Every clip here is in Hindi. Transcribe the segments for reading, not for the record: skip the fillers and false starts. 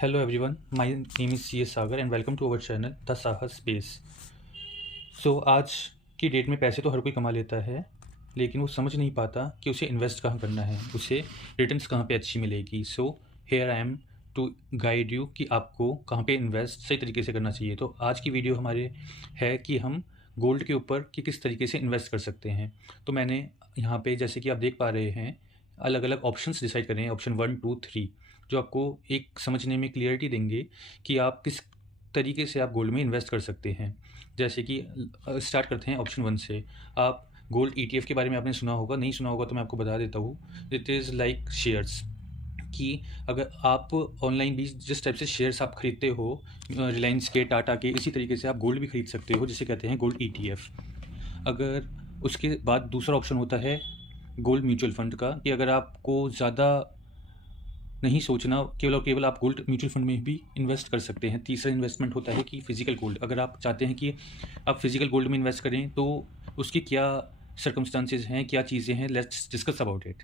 Hello everyone, my name is CS Sagar and welcome to our channel the Saahas space. आज की डेट में पैसे तो हर कोई कमा लेता है, लेकिन वो समझ नहीं पाता कि उसे इन्वेस्ट कहाँ करना है, उसे रिटर्न्स कहाँ पे अच्छी मिलेगी। Here I am to guide you कि आपको कहाँ पे इन्वेस्ट सही तरीके से करना चाहिए। तो आज की वीडियो हमारे है कि हम गोल्ड के ऊपर कि किस तरीके से इन्वेस्ट कर सकते हैं। तो मैंने यहाँ पे जैसे कि आप देख पा रहे हैं अलग अलग ऑप्शंस डिसाइड कर रहे हैं, ऑप्शन 1 2 3, जो आपको एक समझने में क्लियरिटी देंगे कि आप किस तरीके से आप गोल्ड में इन्वेस्ट कर सकते हैं। जैसे कि स्टार्ट करते हैं ऑप्शन 1 से। आप गोल्ड ईटीएफ के बारे में आपने सुना होगा, नहीं सुना होगा तो मैं आपको बता देता हूँ। इट इज़ लाइक शेयर्स कि अगर आप ऑनलाइन भी जिस टाइप से शेयर्स आप खरीदते हो रिलायंस के, टाटा के, इसी तरीके से आप गोल्ड भी खरीद सकते हो, जिसे कहते हैं गोल्ड ईटीएफ। अगर उसके बाद दूसरा ऑप्शन होता है गोल्ड म्यूचुअल फंड का, कि अगर आपको ज़्यादा नहीं सोचना, केवल और केवल आप गोल्ड म्यूचुअल फंड में भी इन्वेस्ट कर सकते हैं। तीसरा इन्वेस्टमेंट होता है कि फिजिकल गोल्ड। अगर आप चाहते हैं कि आप फिजिकल गोल्ड में इन्वेस्ट करें तो उसकी क्या सर्कमस्टांसेस हैं, क्या चीज़ें हैं, लेट्स डिस्कस अबाउट इट।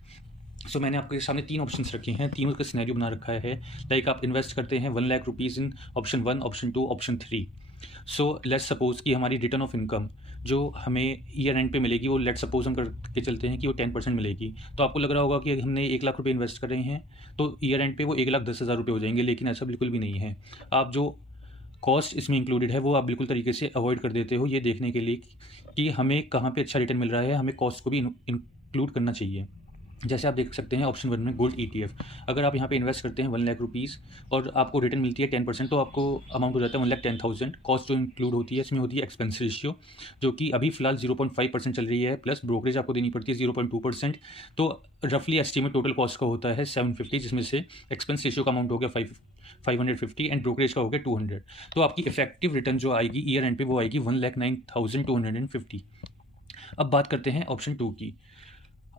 मैंने आपके सामने 3 ऑप्शंस रखे हैं, तीनों का सिनेरियो बना रखा है। लाइक आप इन्वेस्ट करते हैं 1 lakh rupees in option 1, option 2, option 3। Let's suppose कि हमारी रिटर्न ऑफ इनकम जो हमें ईयर एंड पे मिलेगी, वो लेट्स सपोज़ हम करके चलते हैं कि वो 10% मिलेगी। तो आपको लग रहा होगा कि हमने 1 लाख रुपये इन्वेस्ट कर रहे हैं तो ईयर एंड पे वो 1,10,000 रुपये हो जाएंगे, लेकिन ऐसा बिल्कुल भी नहीं है। आप जो कॉस्ट इसमें इंक्लूडेड है वो आप बिल्कुल तरीके से अवॉइड कर देते हो, ये देखने के लिए कि हमें कहाँ पे अच्छा रिटर्न मिल रहा है। हमें कॉस्ट को भी इंक्लूड करना चाहिए। जैसे आप देख सकते हैं ऑप्शन 1 में गोल्ड ईटीएफ। अगर आप यहाँ पे इन्वेस्ट करते हैं 1 लाख रुपीज़ और आपको रिटर्न मिलती है 10%, तो आपको अमाउंट हो जाता है 1,10,000। कॉस्ट जो इंक्लूड होती है इसमें होती है एक्सपेंस रेशियो, जो कि अभी फिलहाल 0.5% चल रही है, प्लस ब्रोकरेज आपको देनी पड़ती है 0.2%। तो रफली एस्टिमेट टोटल कॉस्ट का होता है 750, जिसमें से एक्सपेंस रेशियो का अमाउंट हो गया 550 एंड ब्रोकरेज का हो गया 200। तो आपकी इफेक्टिव रिटर्न जो आएगी ईयर एंड पे वो आएगी 1,09,250। अब बात करते हैं ऑप्शन 2 की।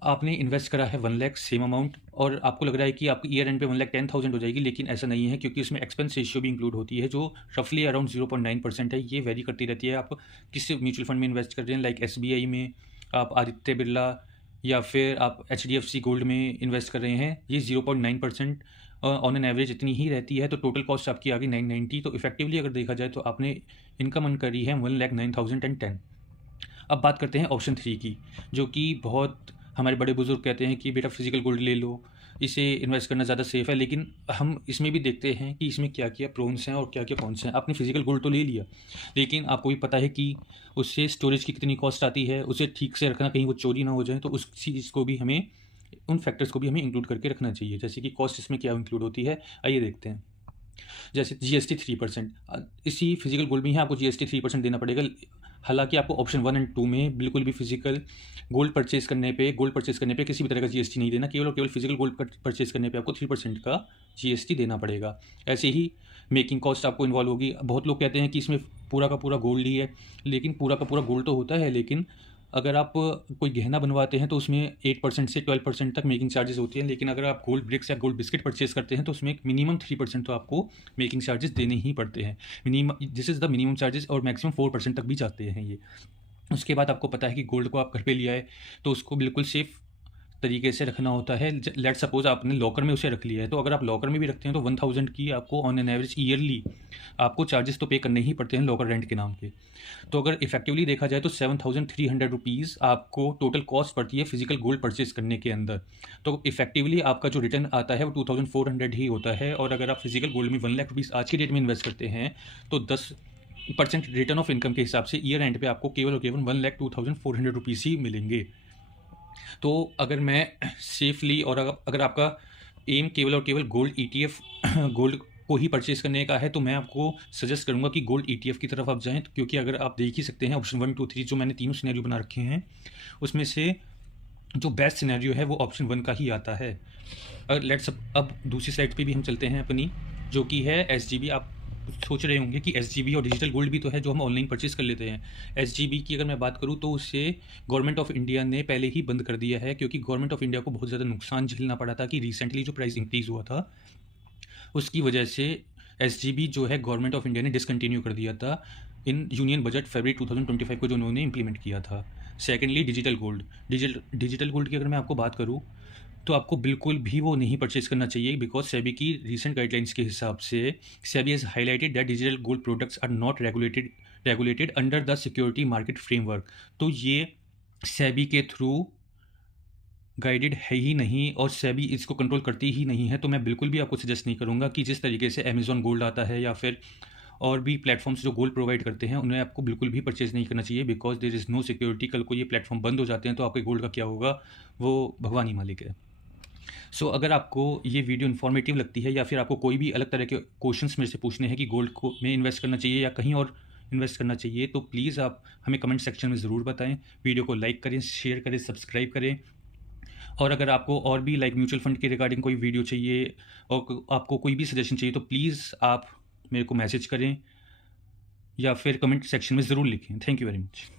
आपने इन्वेस्ट करा है 1 लाख सेम अमाउंट और आपको लग रहा है कि आपकी ईयर एंड पे 1,10,000 हो जाएगी, लेकिन ऐसा नहीं है, क्योंकि उसमें एक्सपेंस रेशियो भी इंक्लूड होती है जो रफली अराउंड 0.9% है। ये वेरी करती रहती है आप किस म्यूचुअल फंड में इन्वेस्ट कर रहे हैं, लाइक एसबीआई में, आप आदित्य बिरला, या फिर आप एचडीएफसी गोल्ड में इन्वेस्ट कर रहे हैं। ये 0.9% ऑन एन एवरेज इतनी ही रहती है। तो टोटल कॉस्ट आपकी आ गई 990। तो इफेक्टिवली अगर देखा जाए तो आपने इनकम अर्न करी है 1,09,010। अब बात करते हैं ऑप्शन 3 की, जो कि बहुत हमारे बड़े बुजुर्ग कहते हैं कि बेटा फिजिकल गोल्ड ले लो, इसे इन्वेस्ट करना ज़्यादा सेफ़ है। लेकिन हम इसमें भी देखते हैं कि इसमें क्या क्या प्रोन्स हैं और क्या क्या कॉन्स हैं। आपने फिजिकल गोल्ड तो ले लिया, लेकिन आपको भी पता है कि उससे स्टोरेज की कितनी कॉस्ट आती है, उसे ठीक से रखना, कहीं वो चोरी ना हो जाए। तो उस चीज़ को भी हमें, उन फैक्टर्स को भी हमें इंक्लूड करके रखना चाहिए। जैसे कि कॉस्ट इसमें क्या इंक्लूड होती है, आइए देखते हैं। जैसे जीएसटी 3%, इसी फिजिकल गोल्ड में ही आपको जीएसटी 3% देना पड़ेगा। हालांकि आपको ऑप्शन 1 एंड 2 में बिल्कुल भी फिजिकल गोल्ड परचेज करने पे किसी भी तरह का जीएसटी नहीं देना, केवल और केवल फिजिकल गोल्ड परचेज करने पे आपको 3% का जीएसटी देना पड़ेगा। ऐसे ही मेकिंग कॉस्ट आपको इन्वॉल्व होगी। बहुत लोग कहते हैं कि इसमें पूरा का पूरा गोल्ड ही है, लेकिन पूरा का पूरा गोल्ड तो होता है, लेकिन अगर आप कोई गहना बनवाते हैं तो उसमें 8% से 12% तक मेकिंग चार्जेस होती हैं। लेकिन अगर आप गोल्ड ब्रिक्स या गोल्ड बिस्किट परचेज करते हैं तो उसमें मिनिमम 3% तो आपको मेकिंग चार्जेस देने ही पड़ते हैं। Minimum, this is the minimum charges, और मैक्सिमम 4% तक भी जाते हैं ये। उसके बाद आपको पता है कि गोल्ड को आप घर पे लिया है तो उसको बिल्कुल सेफ़ तरीके से रखना होता है। लेट सपोज़ आपने लॉकर में उसे रख लिया है, तो अगर आप लॉकर में भी रखते हैं तो 1,000 की आपको ऑन एन एवरेज ईयरली आपको चार्जेस तो पे करने ही पड़ते हैं लॉकर रेंट के नाम पे। तो अगर इफेक्टिवली देखा जाए तो 7,300 रुपीज़ आपको टोटल कॉस्ट पड़ती है फिजिकल गोल्ड परचेज करने के अंदर। तो इफेक्टिवली आपका जो रिटर्न आता है वो 2,400 ही होता है। और अगर आप फिजिकल गोल्ड में 1 लाख रुपीज़ आज की डेट में इन्वेस्ट करते हैं तो 10% रिटर्न ऑफ इनकम के हिसाब से ईयर एंड पे आपको केवल और केवल 1,02,400 रुपीज़ ही मिलेंगे। तो अगर मैं सेफली, और अगर आपका एम केवल और केवल गोल्ड ईटीएफ गोल्ड को ही परचेज करने का है, तो मैं आपको सजेस्ट करूंगा कि गोल्ड ईटीएफ की तरफ आप जाएं, क्योंकि अगर आप देख ही सकते हैं ऑप्शन 1 2 3 जो मैंने तीनों सिनेरियो बना रखे हैं, उसमें से जो बेस्ट सिनेरियो है वो ऑप्शन 1 का ही आता है। अब दूसरी साइड पे भी हम चलते हैं अपनी, जो कि है एसजीबी। आप सोच रहे होंगे कि एसजीबी और डिजिटल गोल्ड भी तो है जो हम ऑनलाइन परचेज कर लेते हैं। एसजीबी की अगर मैं बात करूं तो उसे गवर्नमेंट ऑफ इंडिया ने पहले ही बंद कर दिया है, क्योंकि गवर्नमेंट ऑफ इंडिया को बहुत ज़्यादा नुकसान झेलना पड़ा था कि रिसेंटली जो प्राइस इंक्रीज़ हुआ था उसकी वजह से एसजीबी जो है गवर्नमेंट ऑफ इंडिया ने डिसकंटिन्यू कर दिया था इन यूनियन बजट फरवरी 2025 को जो उन्होंने इंप्लीमेंट किया था। सेकेंडली डिजिटल गोल्ड की अगर मैं आपको बात करूँ तो आपको बिल्कुल भी वो नहीं परचेज़ करना चाहिए, बिकॉज़ सेबी की रीसेंट गाइडलाइंस के हिसाब से SEBI has highlighted that digital gold products are not regulated under the security market framework. तो ये सेबी के थ्रू गाइडेड है ही नहीं और सेबी इसको कंट्रोल करती ही नहीं है। तो मैं बिल्कुल भी आपको सजेस्ट नहीं करूँगा कि जिस तरीके से अमेज़न गोल्ड आता है या फिर और भी प्लेटफ़ॉर्म्स जो गोल्ड प्रोवाइड करते हैं, उन्हें आपको बिल्कुल भी परचेज़ नहीं करना चाहिए, because there is no security. कल को ये प्लेटफ़ॉर्म बंद हो जाते हैं तो आपके गोल्ड का क्या होगा, वो भगवान ही मालिक है। सो अगर आपको ये वीडियो इन्फॉर्मेटिव लगती है या फिर आपको कोई भी अलग तरह के क्वेश्चंस मेरे से पूछने हैं कि गोल्ड को में इन्वेस्ट करना चाहिए या कहीं और इन्वेस्ट करना चाहिए, तो प्लीज़ आप हमें कमेंट सेक्शन में ज़रूर बताएं। वीडियो को लाइक करें, शेयर करें, सब्सक्राइब करें। और अगर आपको और भी लाइक म्यूचुअल फंड के रिगार्डिंग कोई वीडियो चाहिए और आपको कोई भी सजेशन चाहिए, तो प्लीज़ आप मेरे को मैसेज करें या फिर कमेंट सेक्शन में ज़रूर लिखें। Thank you very much.